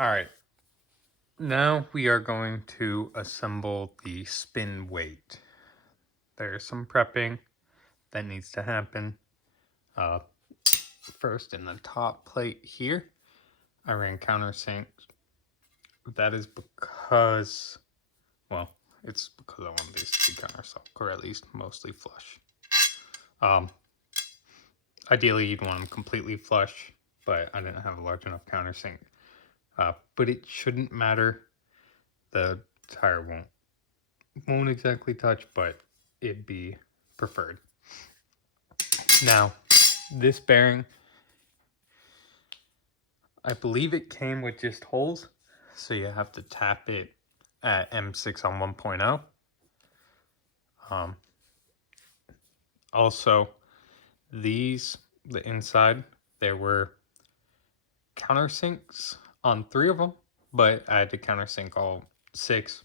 All right, now we are going to assemble the spin weight. There's some prepping that needs to happen. First, in the top plate here, I ran countersink. That is because, well, it's because I want these to be countersunk, or at least mostly flush. Ideally, you'd want them completely flush, but I didn't have a large enough countersink. But it shouldn't matter. The tire won't exactly touch, but it'd be preferred. Now, this bearing, I believe it came with just holes, so you have to tap it at M6 on 1.0. Also, the inside, there were countersinks on 3 of them, but I had to countersink all 6.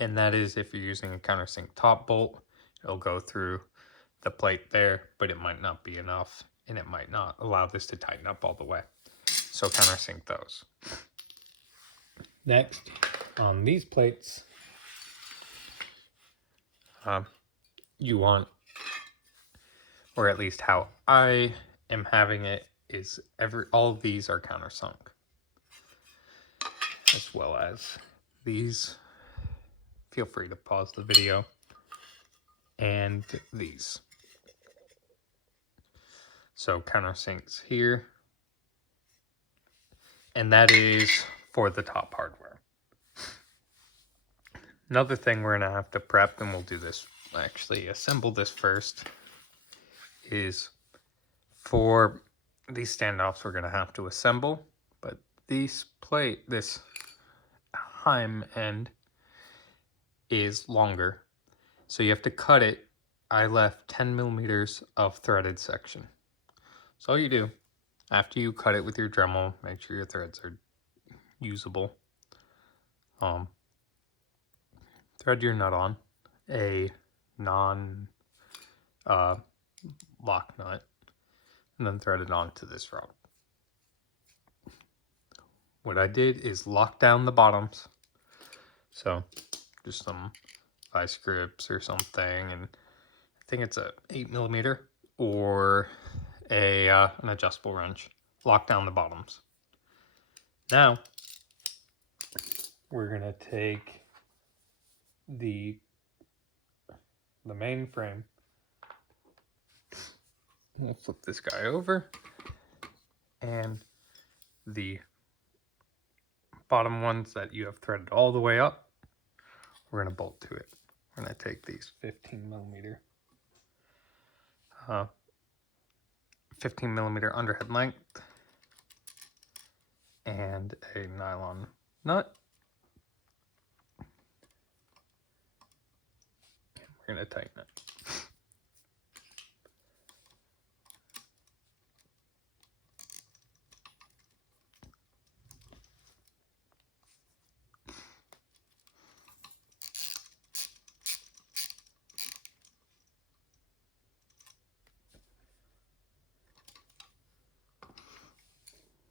And that is if you're using a countersink top bolt, it'll go through the plate there, but it might not be enough, and it might not allow this to tighten up all the way. So countersink those. Next, on these plates, you want, or at least how I am having it, is all of these are countersunk, as well as these. Feel free to pause the video. And these. So countersinks here. And that is for the top hardware. Another thing we're going to have to prep, and we'll do this, actually assemble this first, is for these standoffs we're going to have to assemble. But this Heim end is longer. So you have to cut it. I left 10 millimeters of threaded section. So all you do, after you cut it with your Dremel, make sure your threads are usable. Thread your nut on a non lock nut, and then thread it onto this rod. What I did is lock down the bottoms. So just some vice grips or something, and I think it's a 8 millimeter or an adjustable wrench. Lock down the bottoms. Now we're gonna take the main frame. We'll flip this guy over, and the bottom ones that you have threaded all the way up, we're going to bolt to it. We're going to take these 15 millimeter underhead length and a nylon nut. And we're going to tighten it.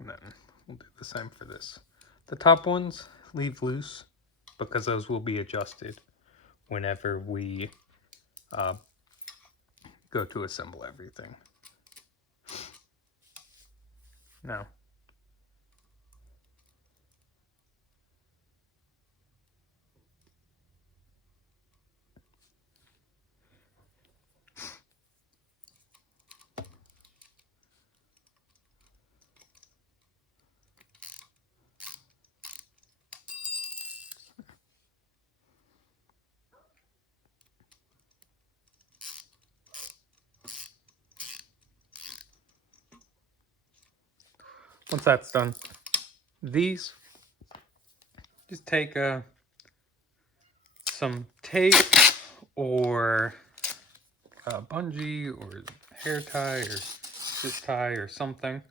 And then we'll do the same for this. The top ones leave loose because those will be adjusted whenever we go to assemble everything. Now, once that's done, these, just take some tape or a bungee or hair tie or zip tie or something,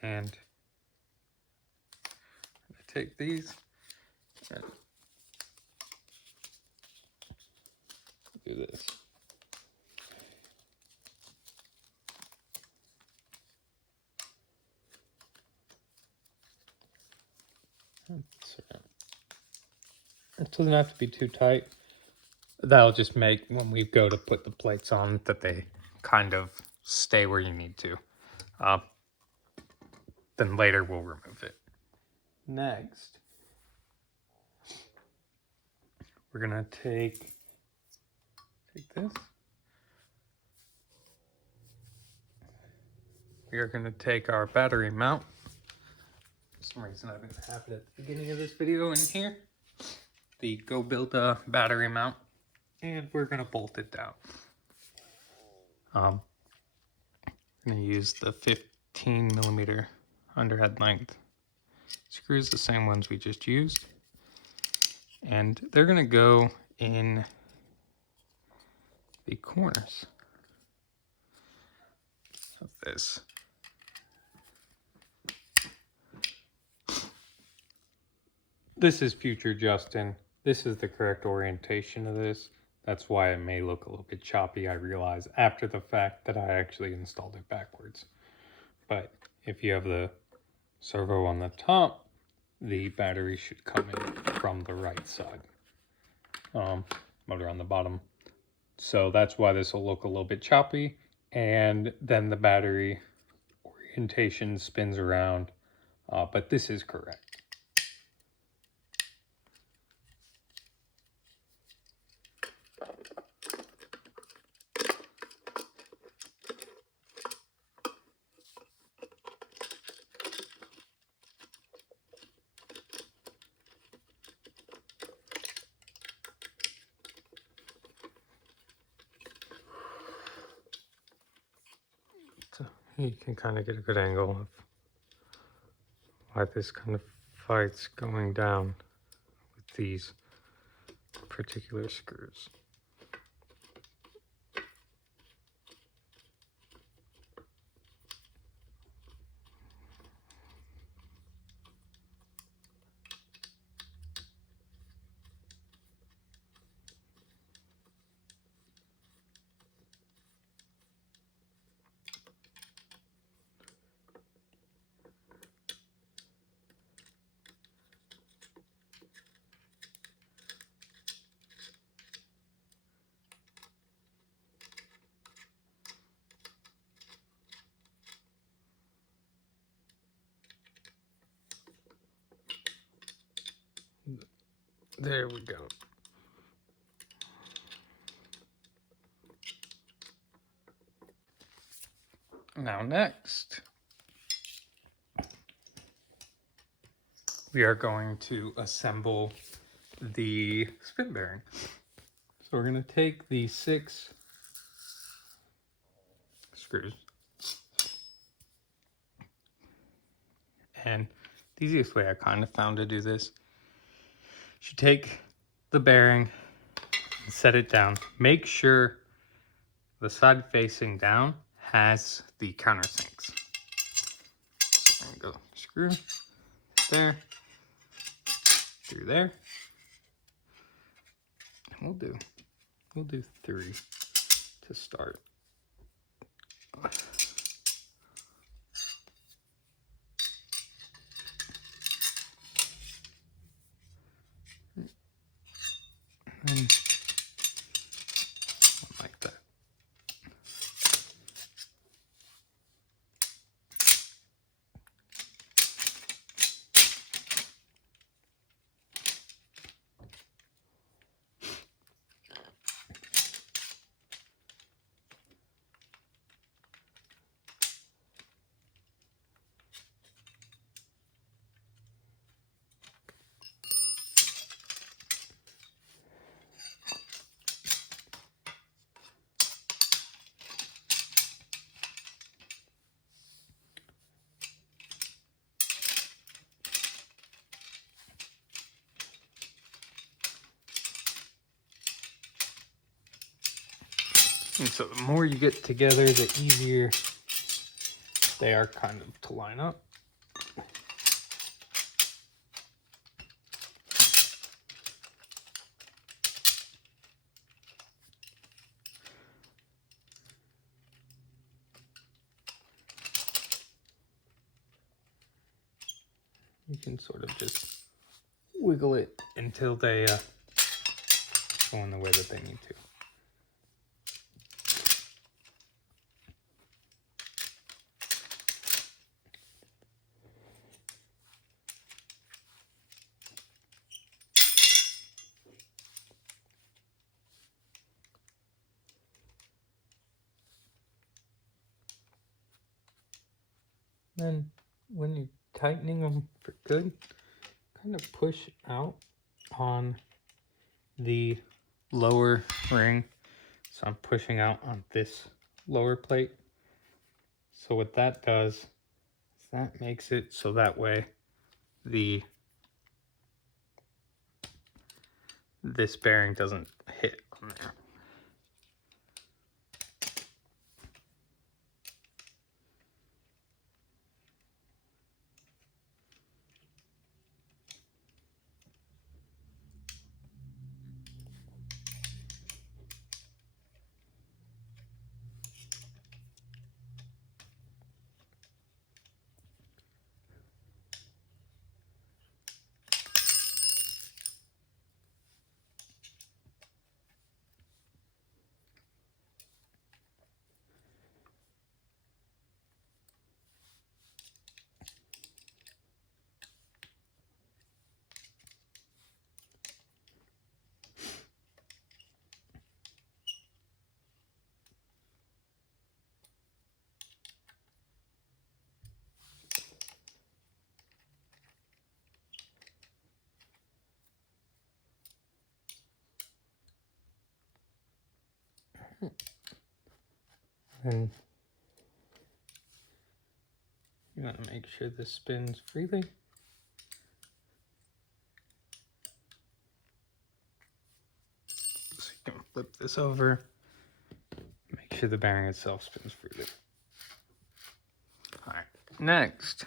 and take these and do this. It doesn't have to be too tight. That'll just make when we go to put the plates on that they kind of stay where you need to. Then later we'll remove it. Next, we're gonna take this. We are gonna take our battery mount. For some reason I didn't have it at the beginning of this video in here. The Go Build a battery mount, and we're gonna bolt it down. I'm gonna use the 15mm underhead length screws, the same ones we just used, and they're gonna go in the corners of this. This is future Justin. This is the correct orientation of this. That's why it may look a little bit choppy, I realize, after the fact that I actually installed it backwards. But if you have the servo on the top, the battery should come in from the right side. Motor on the bottom. So that's why this will look a little bit choppy. And then the battery orientation spins around. But this is correct. So you can kind of get a good angle of why this kind of fight's going down with these particular screws. There we go. Now next, we are going to assemble the spin bearing. So we're going to take the 6 screws, and the easiest way I kind of found to do this, you take the bearing and set it down. Make sure the side facing down has the countersinks. So I'm going to go screw there, through there. And we'll do 3 to start. And like that. And so the more you get together, the easier they are kind of to line up. You can sort of just wiggle it until they go in the way that they need to. Then when you're tightening them for good, kind of push out on the lower ring. So I'm pushing out on this lower plate. So what that does is that makes it so that way this bearing doesn't hit on there. And you want to make sure this spins freely. So you can flip this over, make sure the bearing itself spins freely. All right, next,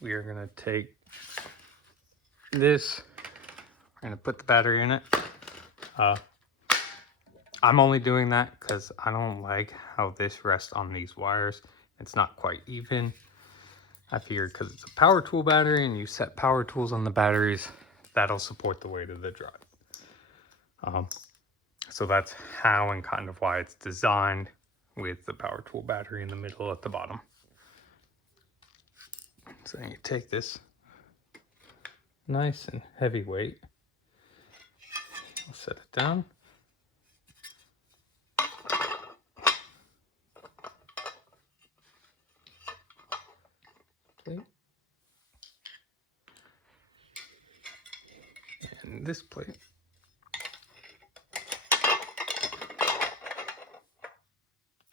we are gonna take this, we're gonna put the battery in it. I'm only doing that because I don't like how this rests on these wires. It's not quite even. I figured because it's a power tool battery and you set power tools on the batteries, that'll support the weight of the drive. So that's how and kind of why it's designed with the power tool battery in the middle at the bottom. So you take this nice and heavy weight, I'll set it down. Okay. And this plate.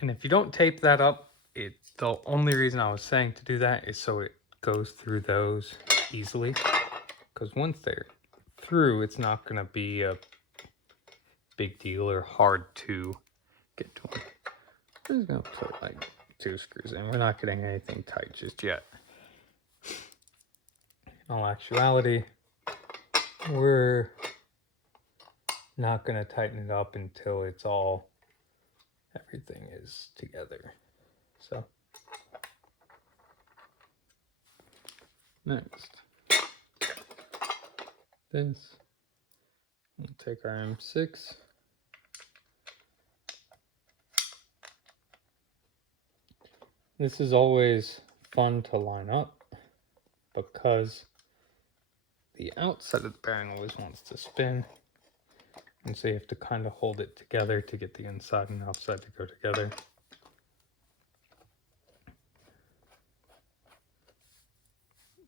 And if you don't tape that up, the only reason I was saying to do that is so it goes through those easily. Because once they're through, it's not going to be a big deal or hard to get to them. I'm just going to put like 2 screws in. We're not getting anything tight just yet. In all actuality, we're not going to tighten it up until it's everything is together. So next, we'll take our M6. This is always fun to line up because the outside of the bearing always wants to spin. And so you have to kind of hold it together to get the inside and outside to go together.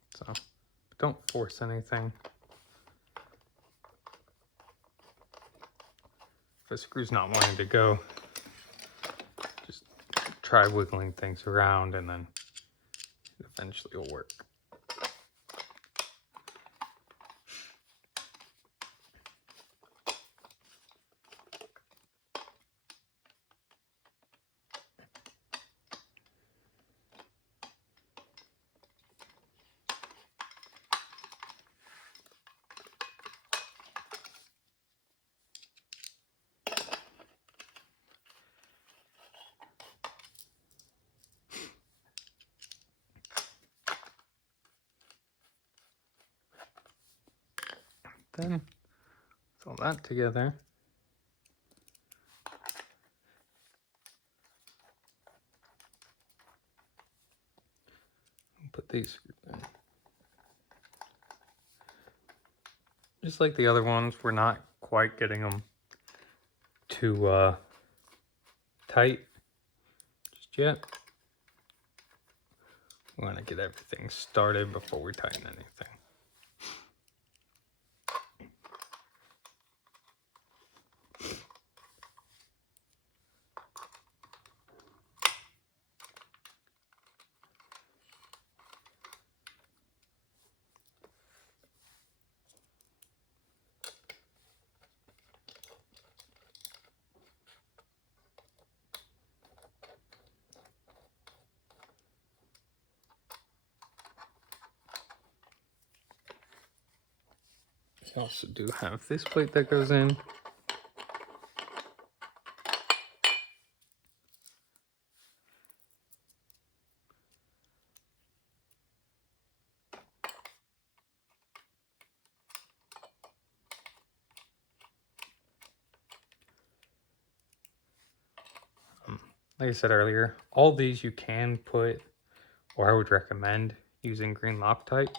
So don't force anything. If a screw's not wanting to go, just try wiggling things around and then eventually it'll work. then, with all that together, put these in. Just like the other ones, we're not quite getting them too tight just yet. We want to get everything started before we tighten anything. We also do have this plate that goes in. Like I said earlier, all these you can put, or I would recommend using green Loctite.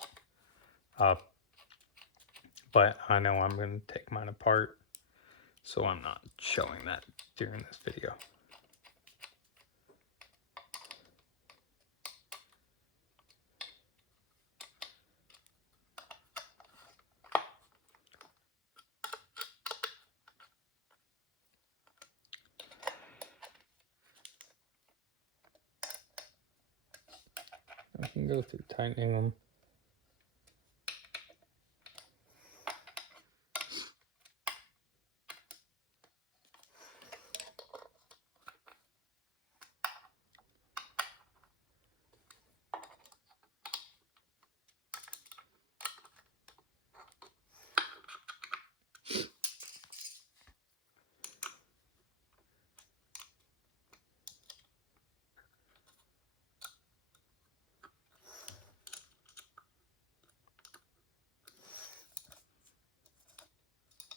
But I know I'm going to take mine apart, so I'm not showing that during this video. I can go through tightening them.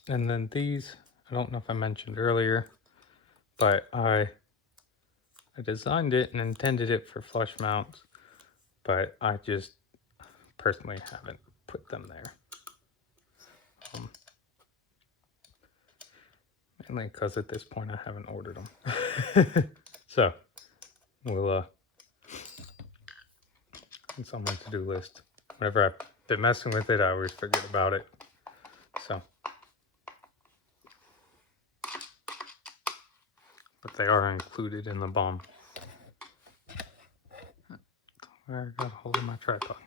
And then these, I don't know if I mentioned earlier, but I designed it and intended it for flush mounts, but I just personally haven't put them there. Mainly because at this point I haven't ordered them. So we'll it's on my to-do list. Whenever I've been messing with it, I always forget about it. So, but they are included in the bomb. Where I got a hold of my tripod.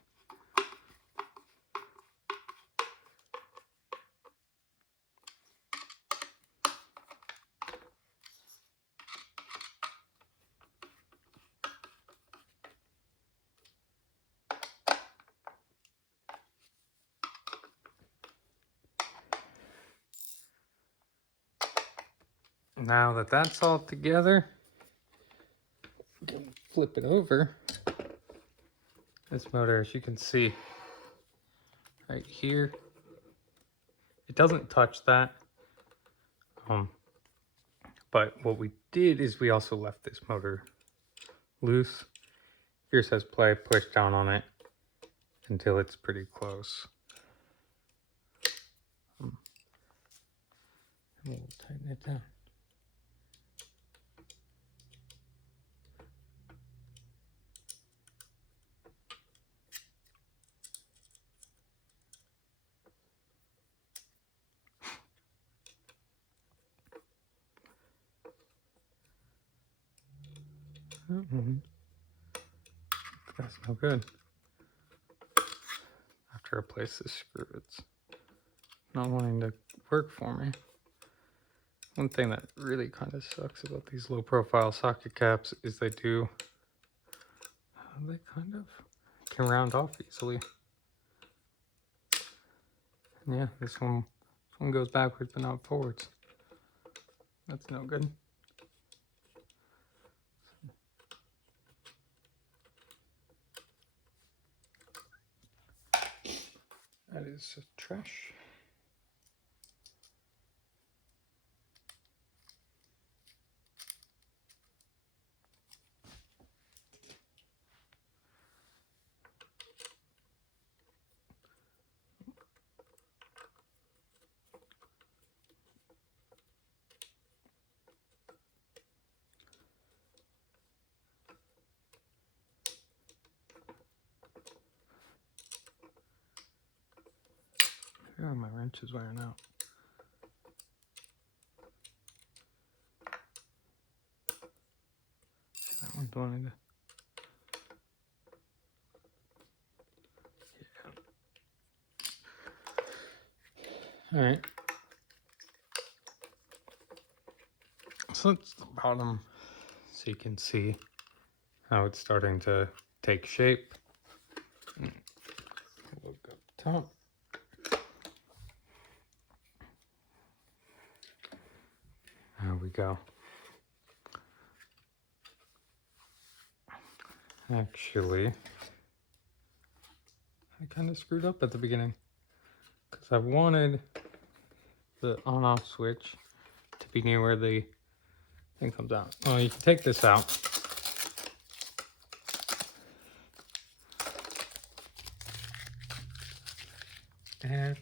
Now that that's all together, flip it over. This motor, as you can see right here, it doesn't touch that. But what we did is we also left this motor loose. Here says play, push down on it until it's pretty close. And we'll tighten it down. That's no good. I have to replace this screw. It's not wanting to work for me. One thing that really kind of sucks about these low profile socket caps is they kind of can round off easily. Yeah, this one goes backwards but not forwards. That's no good. That is trash. Oh, my wrench is wearing out. That one's wanting to. Yeah. All right. So that's the bottom, so you can see how it's starting to take shape. Look up top. There we go. Actually, I kind of screwed up at the beginning because I wanted the on-off switch to be near where the thing comes out. Well, you can take this out. And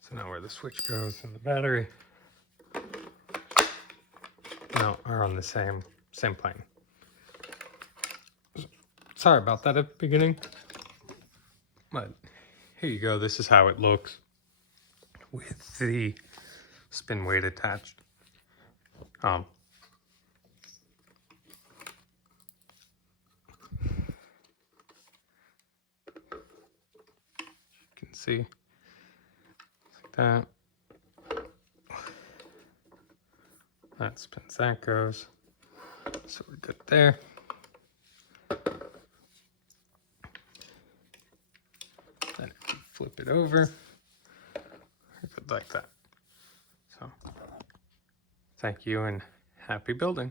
so now where the switch goes and the battery now are on the same plane. Sorry about that at the beginning, but here you go. This is how it looks with the spin weight attached. You can see like that. That spins, that goes. So we're good there. Then if you flip it over, we're good like that. So thank you and happy building.